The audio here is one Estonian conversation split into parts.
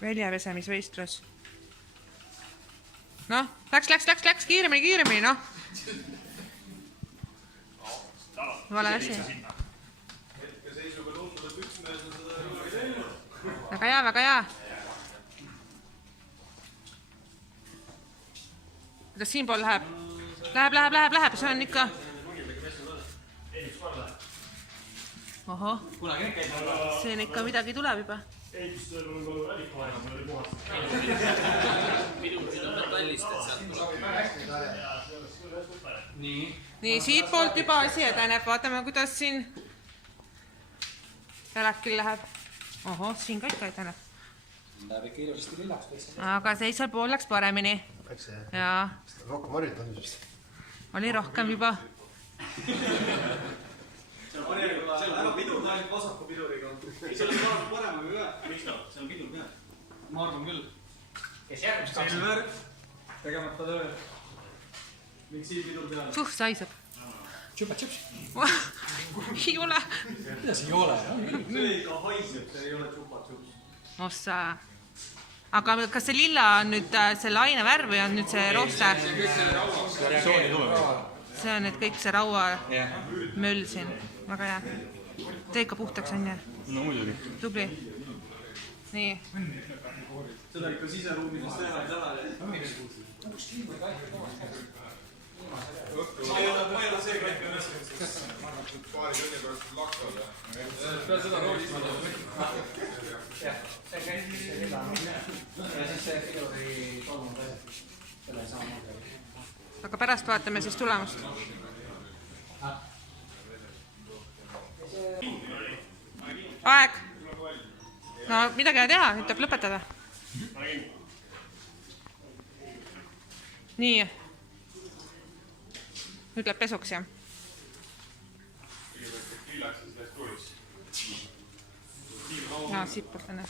Väljavesemisvõistlus. Noh, läks, kiiremini, noh. Vale asi. Väga hea. Kuidas siin pool läheb? Läheb, see on ikka... Oho, see on ikka midagi tuleb juba. Nii, siit poolt juba asi edeneb, vaatame, kuidas siin Välakil läheb. Oho, siin ka ikka edeneb. Aga teisel pool läks paremini. Jaa. Rohkem harjutanud just. Oli rohkem juba. Ära pidur ainult vasaku piduriga. Seal on paremaga ka. Miks ta? Seal on pidur ka. Ma arvan küll. Kes järgmist kaks? Silver. Tegemata töö. Miks siin pidur peale? Saisab. Tšupa-tšups. Ei ole. Kuidas ei ole? See ikka haiseb, see ei ole tšupa-tšups. Ossa. Aga kas see lilla on nüüd selle aine värv või on nüüd see rooste? See on nüüd kõik see raua möll siin. Väga hea. Tee ikka puhtaks on ja? No muidugi. Tubli. Nii. Seda ikka siseruumidest teha ei taha. Ma ei ole see kõik on asjad. Paari tunni pärast lakkavad. Peale seda roolist ma tahan. Jah, see käib see lilla. Ja siis see piduri tolmud asjad. Selle ei saa mõelda. Aga pärast vaatame siis tulemust. Aeg! No midagi ei teha, nüüd tuleb lõpetada. Nii. Nüüd läheb pesuks, jah? Jaa, sippult enne.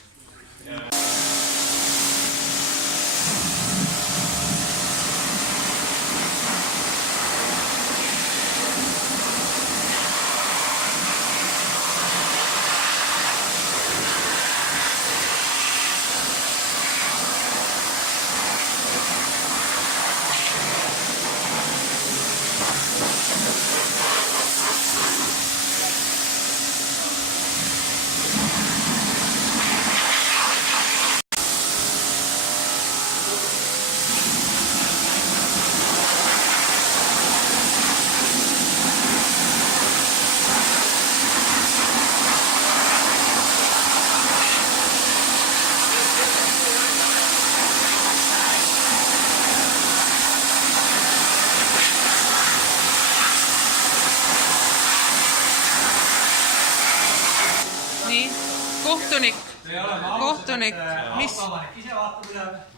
Kohtunik, mis?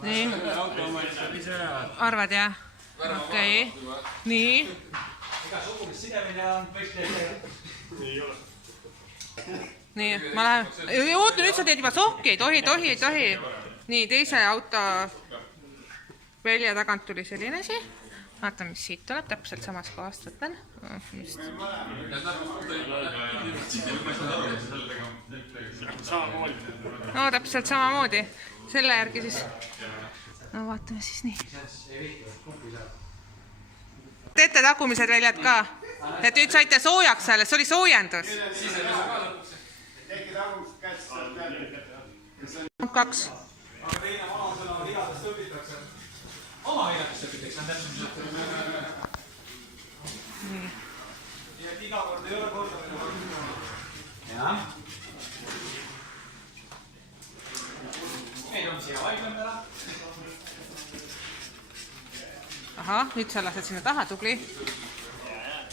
Nii. Arvad, jah? Okei. Nii. Nii, ma lähen... Oota, nüüd sa teed juba sohki, ei tohi. Nii, teise auto välja tagant tuli selline asi. Vaata, mis siit tuleb, täpselt samas kohast võtan. No, täpselt samamoodi. Selle järgi siis. No, vaatame siis nii. Teete tagumised väljad ka. Et nüüd saite soojaks alles, see oli soojendus. Punkt 2. Aga teine vanasõna vigadest õpitakse. Oma vigadest õpitakse. Nii et iga kord ei ole kordamine. Jah. Meil on siia vaiglemd ära. Aha, nüüd sa lased sinna taha, tubli.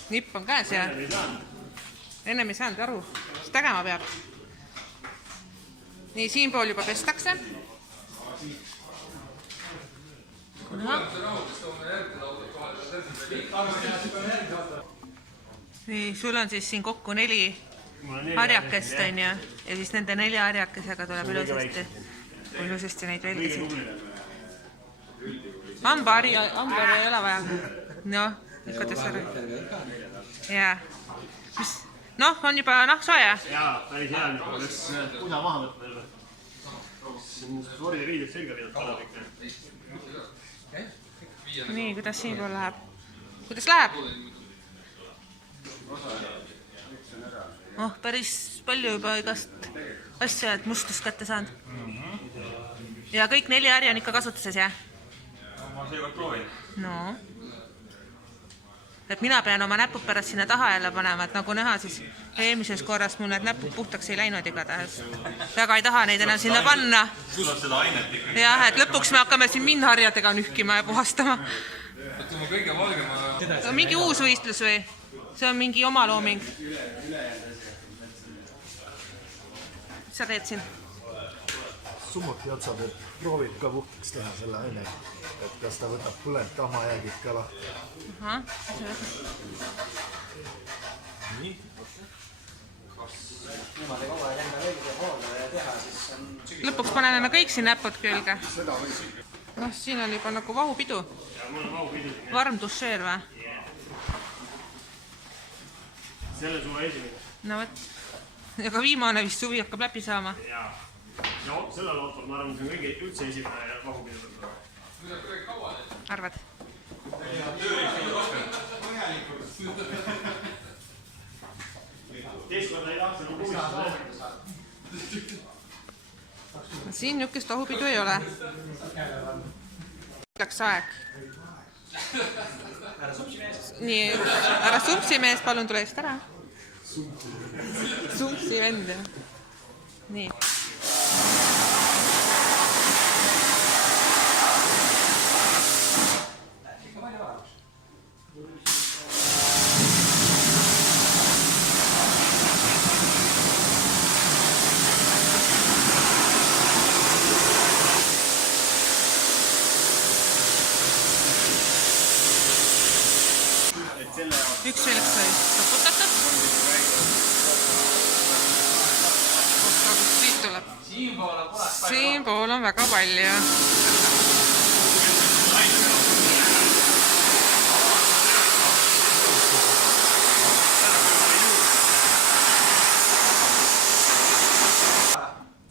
Nipp on käes ja ennem ei saanud aru, mis tegema peab. Nii, siin pool juba pestakse. Nii, sul on siis siin kokku 4 harjakest, on ju, ja siis nende 4 harjakesega tuleb ilusasti neid velgesid. Hambar ei ole vaja. Noh, ikka tõsõrri. Jaa. Noh, on juba sooja. Jaa, päris hea. Läks puda maha võtma juba. siin spordiriided selga pidanud kalapikk. nii, kuidas siinpool läheb? Kuidas läheb? Oh, päris palju juba igast asja, et mustust kätte saanud. Ja kõik 4 äri on ikka kasutuses, jah? Ma seekord proovin. No. Et mina pean oma näpud pärast sinna taha jälle panema, et nagu näha, siis eelmises korras mul need näpud puhtaks ei läinud igatahes. Väga ei taha neid enam sinna panna. Sul on seda ainet ikka. Jah, et lõpuks me hakkame siin minnharjadega nühkima ja puhastama. et ma kõige valgema... See on mingi uus võistlus või? See on mingi oma looming. Mis sa teed siin? Summuti otsa peab proovib ka puhtaks teha selle aine, et kas ta võtab põlend tahmajäägid ka lahti. Lõpuks paneme me kõik siin näpud külge. Noh, siin on juba nagu vahupidu. Varm dušeer või? Selle suve esimene. No võt. Ja ka viimane vist suvi hakkab läbi saama. Ja sellel autol ma arvan, see on kõige üldse esimene vahupidu. Arvad? Teistkorda ei tahta nagu kuulista. Siin niukest vahupidu ei ole. Läks aeg. Nii, ära sumpsimees, palun tule eest ära. Sumpsi vend. Nii. Üks vilk sai toputatud. Siit tuleb. Siinpool on väga palju.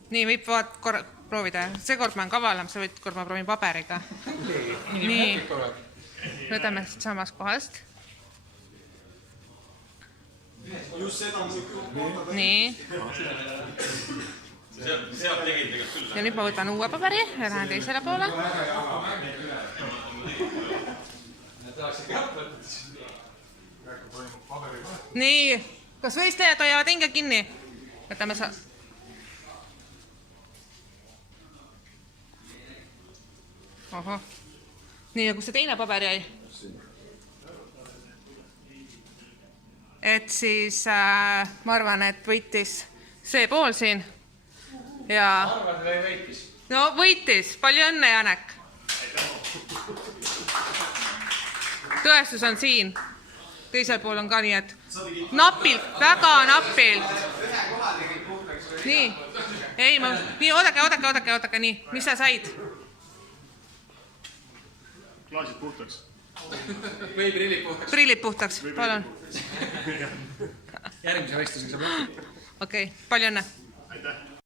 Nii, võib proovida. Seekord ma olen kavalam, sa võid kord ma proovin paberiga. Nii. Võtame samast kohast. Just seda on siuke... Nii. Sealt tegid tegelikult küll. Ja nüüd ma võtan uue paberi ja lähen teisele poole. Nii. Kas võistlejad hoiavad hinge kinni? Võtame sa... Oho. Nii, ja kus see teine paber jäi? Et siis ma arvan, et võitis see pool siin. Ja... Arvad või võitis? No võitis. Palju õnne, Janek. Tõestus on siin. Teisel pool on ka nii, et napilt, väga napilt. Nii. Ei, ma... Nii, oodake, nii. Mis sa said? Klaasid puhtaks. Või prillid puhtaks. Prillid puhtaks, palun. Järgmise võistlusega saab lõppu. Okei, palju õnne. Aitäh.